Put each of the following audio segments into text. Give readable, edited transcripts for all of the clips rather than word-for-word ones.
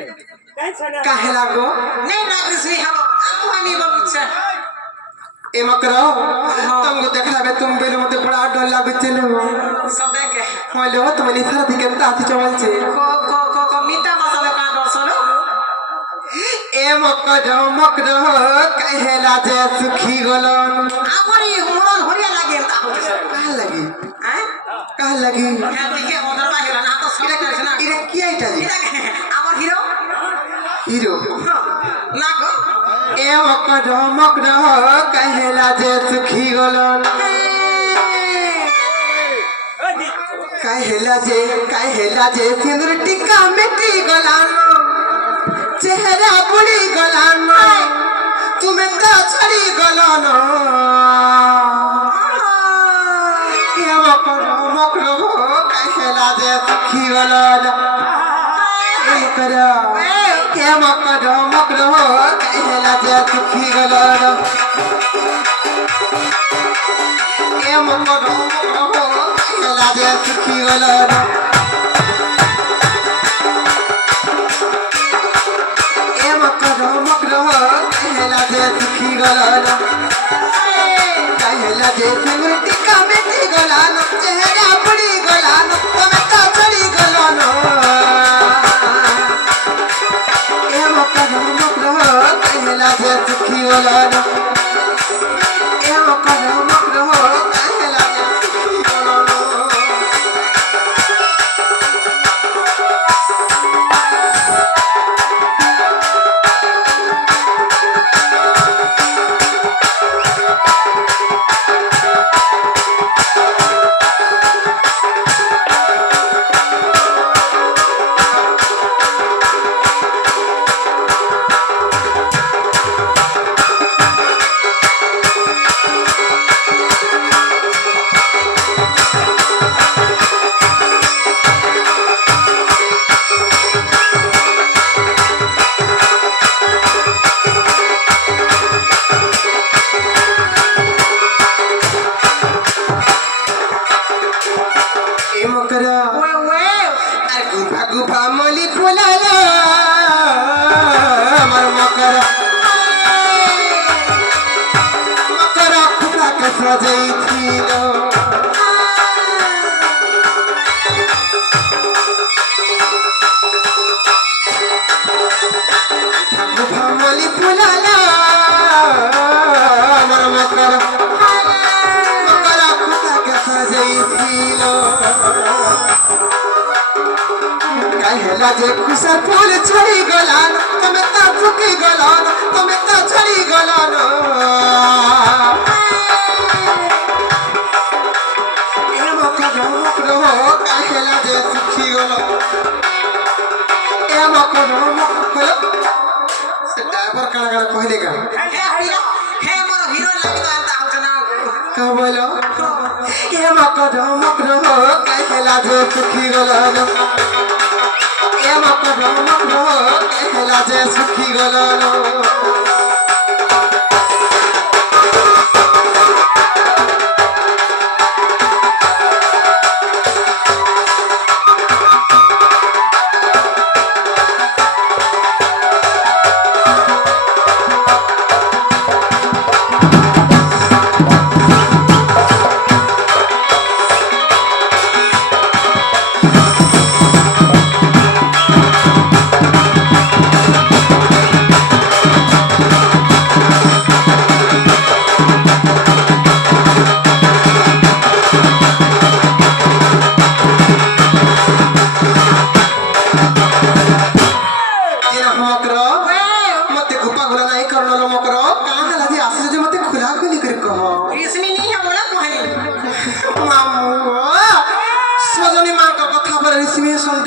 काहे लागो नहीं रात से हम आपको हमें बच्चा ए मकरो तुमको देखला बे तुम बेले मते बड़ा डर लागे चले सब देखे होले तुम नि थारा दिके ताती चवल छे को मीठा मसाला का डसलो ए मकरो कहेला जे सुखी गलन আমারই মরণ হরিয়া লাগে তা হচ্ছে काहे लगी হ্যাঁ काहे लगी দিকে ওদের বাহির না তো সিলে করেছ না इरे की आइटा जी আমার হিরো हीरो না গো ए मकरो कहेला जे सुखी गलन कहेला जे सिंदूर टिका मिटी गलन चेहरा बुड़ी गलन तुम्हें ता छड़ी गलन ए मकरो कहेला जे सुखी गलन ए मकरो कहेला जे सुखी गलन ए मकरो कहेला जे सुखी गलन ए मकरो कहेला जे सुखी गलन कहेला जे सिंदूर टिका मिटी गलन चेहरा बुड़ी गलन तुम्हें ता छड़ी गलन ए मकरो कहेला जे सुखी गलन ए मकरो कहेला जे सुखी गलन गुफा मली फुलाला मर मकरा खुदा के सजई थीलो गुफा मली फुलाला मर मकरा खुदा के सजई थीलो कहेला जे खुशा फूल छड़ी गलान तुम्हें ता फुकी गलान तुम्हें ता छड़ी गलान ए मकरो कहेला जे सुखी गलान ए मकरो से ड्राइवर कण कहले का हे हरिया हे मोर हीरो लागे तो अंता होछ ना का बोलो ए मकरो कहेला जे सुखी गलान যে সুখী গলন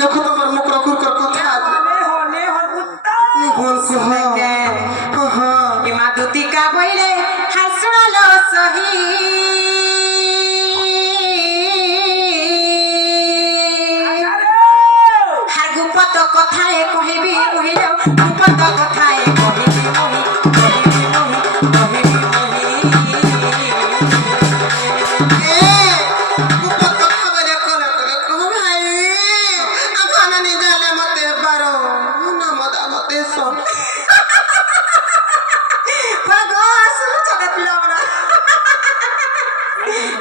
দেখো তোমার মুখ রকুর কথা মাদুতিকা বইলে হাসুড়ালো সহি হার গুপত কথায় কহিবি কহিলেও গুপত কথায় কহিবি মহি কহিবি মহি কহিবি মহি গুপত কথা বলে কোলে কোলে কহ ভাই আখানা নি জালে মতে পারো না মদা মতে শোন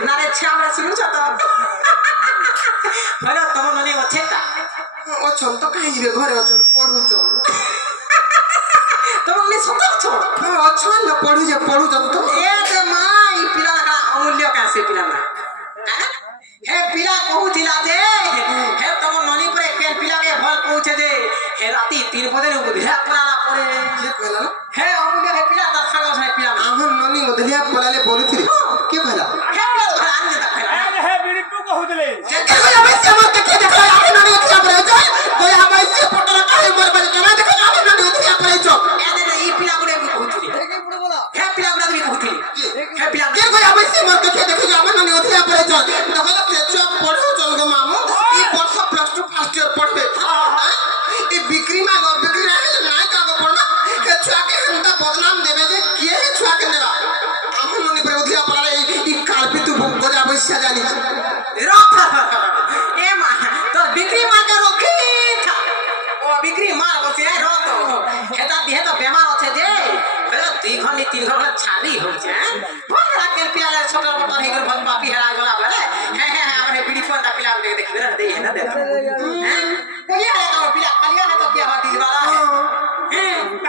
নারে ছামরা শুনুছ তো হলো তোমার ননি আছে তা অছন তো কাই ଯିବେ ঘরে অছন পড়ুছ তোমার ননি সুন্দর ছো অছন না পড়ুছন তো এ দে মাই পিলা না অমূল্য কাছে পিলা না হে পিলা কহুছিলা যে হে তোমার ননি পরে কে পিলাকে ভাল পৌঁছে যে হে রাতি 3 বজে বুঝা পড়ালা পরে যে কইলা হে অমূল্য হে পিলা তার সঙ্গে সঙ্গে পিলা আমার ননি মধলিয়া পড়ালে বলুছিলি কে কইলা হে পিলা ঘর আনি দা হে বিড়িপু কহুতলে যে কইলা আমি সেমত দেখে দেখো আমি ননি উঠিয়া পড়ে যাই কই আমি সে পটরা কাই মরবারে কেন দেখো আমি ননি উঠিয়া পড়ে যাও এ দে এই পিলা গুড়ে আমি কহুছিলি হে পিলা গুড়া তুমি কহুছিলি হে পিলা কে কই আমি সেমত দেখে দেখো আমি ননি উঠিয়া পড়ে যাও দেখো তে চোখ পড়ো চল গো মামু এই বর্ষ প্লাস 2 ফার্স্ট ইয়ার পড়বে এই বিক্রি রাহে না কাগো পড়না হে ছুয়াকে হন্তা বদনাম দেবে যে কে হে ছুয়াকে নেবা আমার ননি পরে উঠিয়া পড়ালে এই কালপি তু গজা বইসা জানি এ মা তোর বিক্রি মাকে রক্ষি ও বিক্রি মার বলছে এ রত হেতা দিহে তো বেমার আছে যে হলো 2 ঘন্টা 3 ঘন্টা ছাড়ি হচ্ছে বল রাখের পিলালে ছোট বড় হই করে ভাল পাপি হেরা গলা বলে হ্যাঁ আমারে বিড়ি পন্তা পিলা দেখি না দেই না দে হ্যাঁ কইয়া রে তো পিলা কালিয়া है तो क्या बात दिल वाला है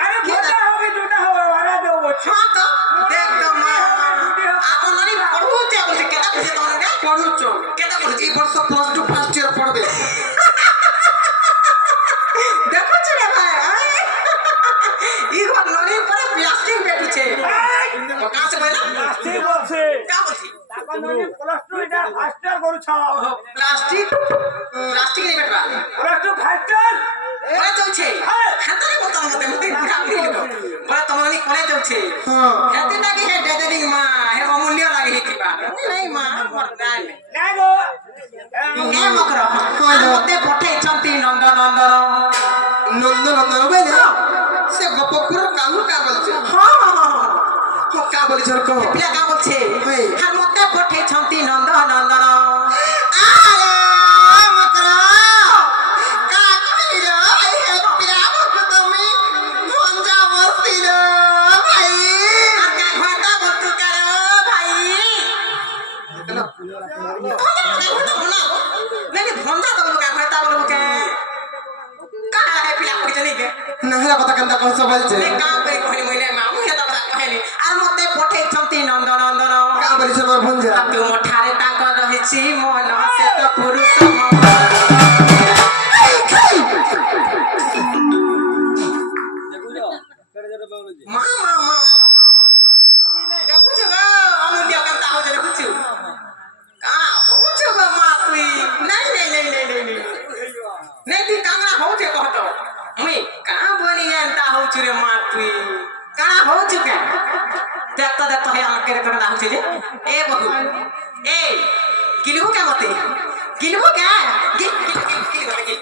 আরে কোটা হবে দুটা হবে ওরা দেব हाँ तो देख तो मां आपन ननी पढ़ुचे बोलते केता पढ़े तोने পড়ুছ केता पढ़े এই বর্ষ প্লাস 2 ফার্স্ট ইয়ার পড়বে देखो चले भाई ई घर ननी पर प्लास्टिक बेटुचे तो कहां से बोला প্লাস্টিক বলছে क्या बोलती এখন ননি প্লাস 2 এটা ফার্স্ট ইয়ার করছ प्लास्टिक प्लास्टिक नहीं बेटवा প্লাস 2 ফার্স্ট ইয়ার কোনে যাচ্ছে হাতারে বলতো মতে মতে কামড়ি লিখো বলে তোমার ননি কোনে যাচ্ছে হেতে নাকি হে দেদিং মা হে অমূল্য লাগে হিতিবা নাই মা মর নাই নাই গো এ মকর আর মতে পঠাইছন্তি নন্দনন্দন নন্দনন্দন বলে সে গোপপুর কানু কা বলছে ও কা বলছে কহ পিলা কা বলছে হই। আর মতে পঠাইছন্তি নন্দনন্দন আরে মকরা কা কইল হে পিয়া মক তুমি ভঞ্জা বসিল ভাই আর কা ঘটা বলতু কার ভাই नहीं भंजा तो लोग कहता बोलो के कहां है पिला कोई चली के নাহলে কথা কেনটা কইছ বলছে मैं काम पे कोई महीने मामू के तब कहली আর মতে পঠে ছন্তি নন্দনন্দন কা বলছে মোর ভঞ্জা তু মঠারে তাক রহিছি মন সে তো পুরুষ মা মা মা দেখুছ গো অমূল্য কান্তা হচ্ছে দেখুছ কানা হচ্ছে গো মা তুই নাই নাই নাই নাই নাই নাই নাই তুই কানা হচ্ছে কহতো মুই কা বলি এন্তা হচ্ছে রে মা তুই কানা হচ্ছে কে দেখতো হে আমাকে রে কানা হচ্ছে যে এ বহু এ গিলবো কে মতে গিলবো কে গিল গিল গিল গিল